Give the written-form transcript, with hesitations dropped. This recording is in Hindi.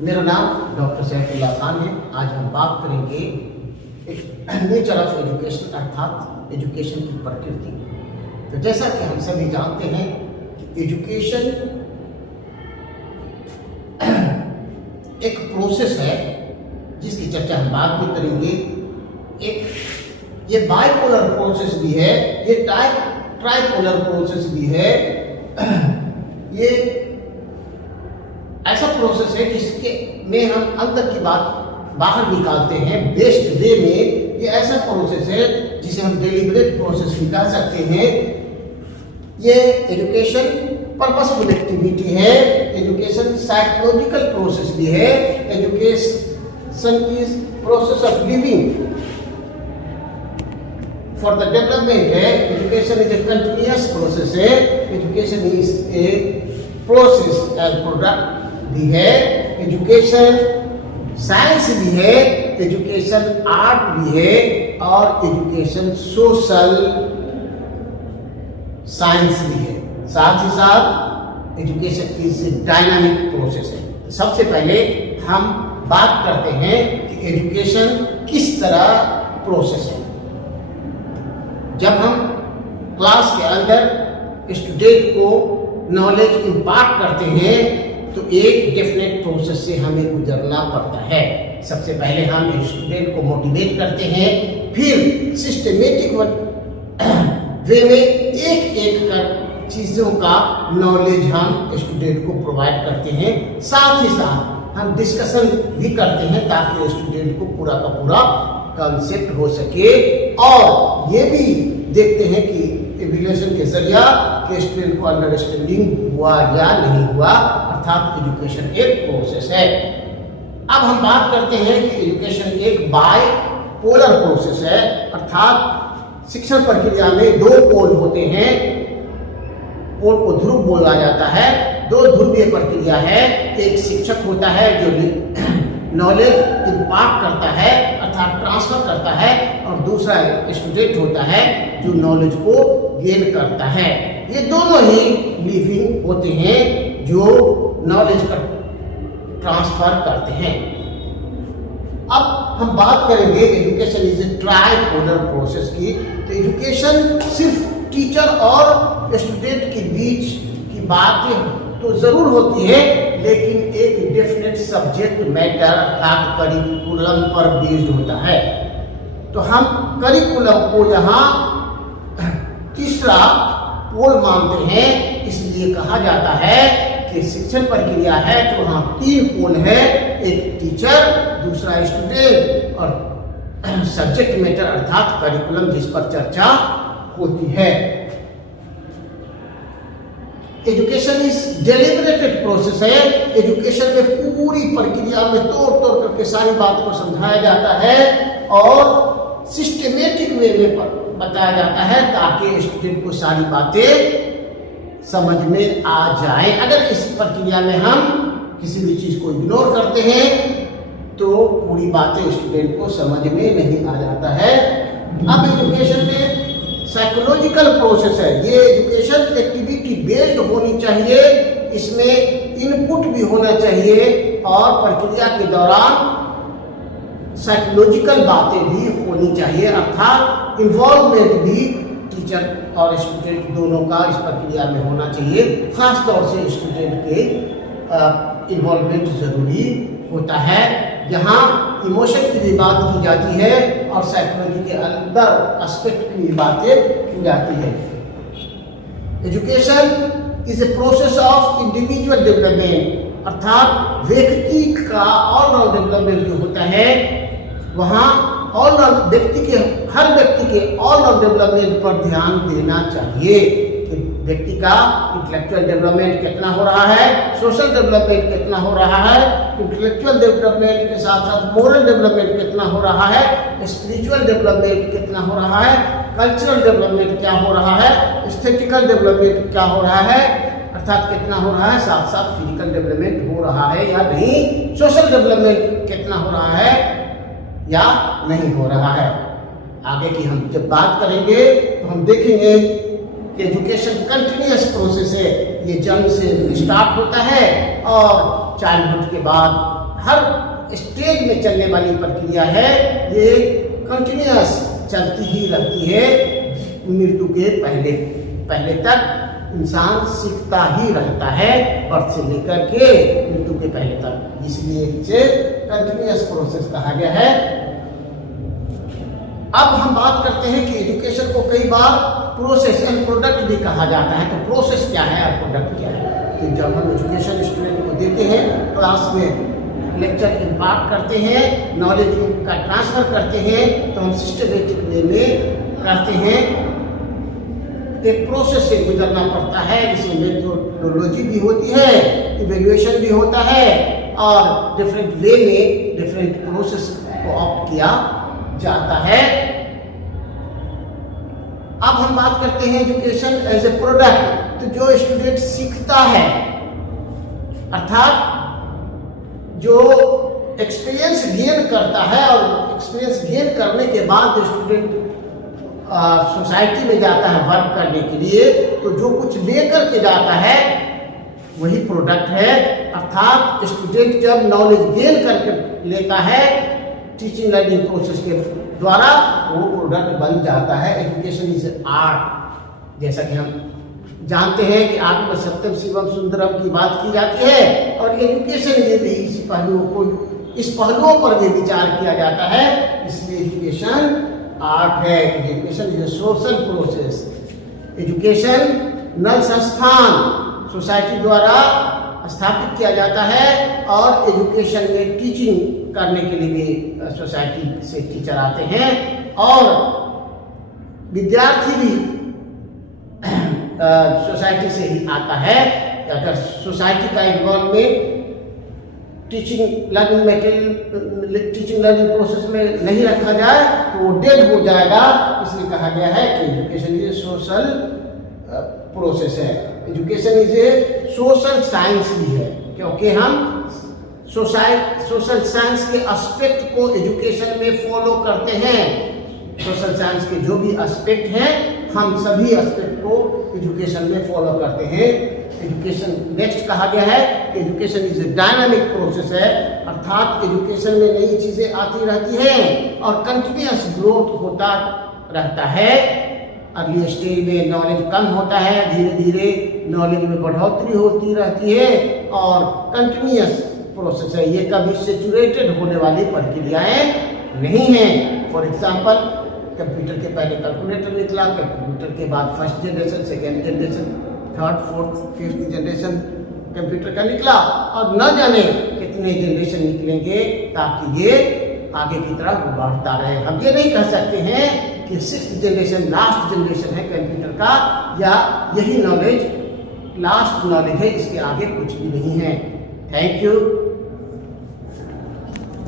मेरा नाम डॉक्टर सैफुल्लाह खान है। आज हम बात करेंगे एक नेचर ऑफ एजुकेशन अर्थात एजुकेशन की प्रकृति। तो जैसा कि हम सभी जानते हैं कि एजुकेशन एक प्रोसेस है जिसकी चर्चा हम बाद में करेंगे। एक ये बाइपोलर प्रोसेस भी है, ये ट्राइपोलर प्रोसेस भी है। ये ऐसा प्रोसेस है जिसके में हम अंदर की बात बाहर निकालते हैं बेस्ट वे में। ये ऐसा प्रोसेस है जिसे हम डेलिबरेट प्रोसेस भी कह सकते हैं। ये एजुकेशन पर्पसफुल एक्टिविटी है, एजुकेशन साइकोलॉजिकल प्रोसेस भी है। Education is process of living for the development है। Education is a continuous process है। Education is a process and product भी है। एजुकेशन साइंस भी है, एजुकेशन आर्ट भी है और एजुकेशन सोशल साइंस भी है। साथ ही साथ एजुकेशन इज डायनामिक प्रोसेस है। सबसे पहले हम बात करते हैं कि एजुकेशन किस तरह प्रोसेस है। जब हम क्लास के अंदर स्टूडेंट को नॉलेज इम्पार्ट करते हैं तो एक डेफिनेट प्रोसेस से हमें गुजरना पड़ता है। सबसे पहले हम स्टूडेंट को मोटिवेट करते हैं, फिर सिस्टमेटिक वे में एक एक कर चीज़ों का नॉलेज हम स्टूडेंट को प्रोवाइड करते हैं। साथ ही साथ हम डिस्कशन भी करते हैं ताकि स्टूडेंट को पूरा का पूरा कंसेप्ट हो सके। और ये भी देखते हैं कि इवैल्यूएशन के जरिया कि स्टूडेंट को अंडरस्टैंडिंग हुआ या नहीं हुआ, अर्थात एजुकेशन एक प्रोसेस है। अब हम बात करते हैं कि एजुकेशन एक बाइपोलर प्रोसेस है, अर्थात शिक्षण प्रक्रिया में दो पोल होते हैं। पोल को ध्रुव बोला जाता है। दो ध्रुवीय प्रक्रिया है। एक शिक्षक होता है जो नॉलेज इम्पार्ट करता है अर्थात ट्रांसफर करता है, और दूसरा स्टूडेंट होता है जो नॉलेज को गेन करता है। ये दोनों ही लिविंग होते हैं जो नॉलेज का ट्रांसफर करते हैं। अब हम बात करेंगे education is A tripolar process की। तो एजुकेशन सिर्फ टीचर और स्टूडेंट के बीच की बातें तो जरूर होती है, लेकिन एक डेफिनेट सब्जेक्ट मैटर अर्थात करिकुलम पर बेस्ड होता है। तो हम करिकुलम को यहाँ तीसरा पोल मानते हैं। इसलिए कहा जाता है कि शिक्षण प्रक्रिया है तो वहाँ तीन पोल है, एक टीचर, दूसरा स्टूडेंट और सब्जेक्ट मैटर अर्थात करिकुलम जिस पर चर्चा होती है। एजुकेशन इज डेलिबरेटेड प्रोसेस है। एजुकेशन में पूरी प्रक्रिया में तोड़ तोड़ करके सारी बात को समझाया जाता है और सिस्टमेटिक वे में बताया जाता है ताकि स्टूडेंट को सारी बातें समझ में आ जाए। अगर इस प्रक्रिया में हम किसी भी चीज को इग्नोर करते हैं तो पूरी बातें स्टूडेंट को समझ में नहीं आ जाता है। अब एजुकेशन में साइकोलॉजिकल प्रोसेस है। ये एजुकेशन एक्टिविटी बेस्ड होनी चाहिए, इसमें इनपुट भी होना चाहिए और प्रक्रिया के दौरान साइकोलॉजिकल बातें भी होनी चाहिए, अर्थात इन्वॉल्वमेंट भी टीचर और स्टूडेंट दोनों का इस प्रक्रिया में होना चाहिए। खास तौर से स्टूडेंट के इन्वॉल्वमेंट जरूरी होता है। यहाँ इमोशन की भी बात की जाती है और साइकोलॉजी के अंदर एस्पेक्ट की भी बातें की जाती है। Education is a process of individual development अर्थात व्यक्ति का ऑलराउंड डेवलपमेंट जो होता है, वहाँ ऑलराउंड हर व्यक्ति के ऑलराउंड डेवलपमेंट पर ध्यान देना चाहिए कि व्यक्ति का इंटेलेक्चुअल डेवलपमेंट कितना हो रहा है, सोशल डेवलपमेंट कितना हो रहा है, इंटेलेक्चुअल डेवलपमेंट के साथ साथ मोरल डेवलपमेंट कितना हो रहा है, स्पिरिचुअल डेवलपमेंट कितना हो रहा है, कल्चरल डेवलपमेंट क्या हो रहा है, एस्थेटिकल डेवलपमेंट क्या हो रहा है अर्थात कितना हो रहा है, साथ साथ फिजिकल डेवलपमेंट हो रहा है या नहीं, सोशल डेवलपमेंट कितना हो रहा है या नहीं हो रहा है। आगे की हम जब बात करेंगे तो हम देखेंगे कि एजुकेशन कंटिन्यूअस प्रोसेस है। ये जन्म से स्टार्ट होता है और चाइल्डहुड के बाद हर स्टेज में चलने वाली प्रक्रिया है, ये कंटिन्यूअस चलती ही रहती है। मृत्यु के पहले तक इंसान सीखता ही रहता है, बर्थ से लेकर के मृत्यु के पहले तक, इसलिए इसे कंटिन्यूअस प्रोसेस कहा गया है। अब हम बात करते हैं कि एजुकेशन को कई बार प्रोसेस एंड प्रोडक्ट भी कहा जाता है। तो प्रोसेस क्या है और प्रोडक्ट क्या है? तो जब हम एजुकेशन स्टूडेंट को देते हैं, क्लास में लेक्चर इम्पार्ट करते हैं, नॉलेज का ट्रांसफर करते हैं, तो हम सिस्टमेटिक वे में करते हैं। एक प्रोसेस से गुजरना पड़ता है, इसमें मेथोडोलॉजी भी होती है, इवैल्यूएशन भी होता है और डिफरेंट वे में डिफरेंट प्रोसेस को ऑप्ट किया जाता है। अब हम बात करते हैं एजुकेशन एज ए प्रोडक्ट। तो जो स्टूडेंट सीखता है, अर्थात जो एक्सपीरियंस गेन करता है, और एक्सपीरियंस गेन करने के बाद स्टूडेंट सोसाइटी में जाता है वर्क करने के लिए, तो जो कुछ लेकर के जाता है वही प्रोडक्ट है। अर्थात स्टूडेंट जब नॉलेज गेन करके लेता है टीचिंग लर्निंग प्रोसेस के द्वारा, वो प्रोडक्ट बन जाता है। एजुकेशन इज आर्ट, जैसा कि हम जानते हैं कि आर्ट में सत्यम शिवम सुंदरम की बात की जाती है, और एजुकेशन में भी इस पहलुओं पर भी विचार किया जाता है। इसलिए एजुकेशन आर्ट है। Education is a social process. Education नल संस्थान सोसाइटी द्वारा स्थापित किया जाता है, और एजुकेशन में टीचिंग करने के लिए भी सोसाइटी से टीचर आते हैं, और विद्यार्थी भी सोसाइटी से ही आता है। अगर सोसाइटी का इन्वॉल्वमेंट टीचिंग लर्निंग प्रोसेस में नहीं रखा जाए तो वो डेड हो जाएगा। इसलिए कहा गया है कि education is a social process है। Education is a social science भी है, क्योंकि हम सोशल साइंस के एस्पेक्ट को एजुकेशन में फॉलो करते हैं। सोशल साइंस के जो भी एस्पेक्ट हैं, हम सभी एस्पेक्ट को एजुकेशन में फॉलो करते हैं। एजुकेशन नेक्स्ट कहा गया है कि education is a dynamic process है, अर्थात एजुकेशन में नई चीजें आती रहती हैं और कंटिन्यूअस ग्रोथ होता रहता है। अर्ली स्टेज में नॉलेज कम होता है, धीरे धीरे नॉलेज में बढ़ोतरी होती रहती है, और कंटिन्यूअस प्रोसेस है। ये कभी सेचुरेटेड होने वाली प्रक्रियाएं नहीं हैं। फॉर एग्जाम्पल, कंप्यूटर के पहले कैलकुलेटर निकला, कंप्यूटर के बाद first generation, second generation, third, fourth, fifth generation computer का निकला, और न जाने कितने जनरेशन निकलेंगे ताकि ये आगे की तरफ बढ़ता रहे। हम ये नहीं कह सकते हैं कि सिक्स्थ जनरेशन लास्ट जनरेशन है कंप्यूटर का, या यही नॉलेज लास्ट नॉलेज है, इसके आगे कुछ भी नहीं है। Thank you.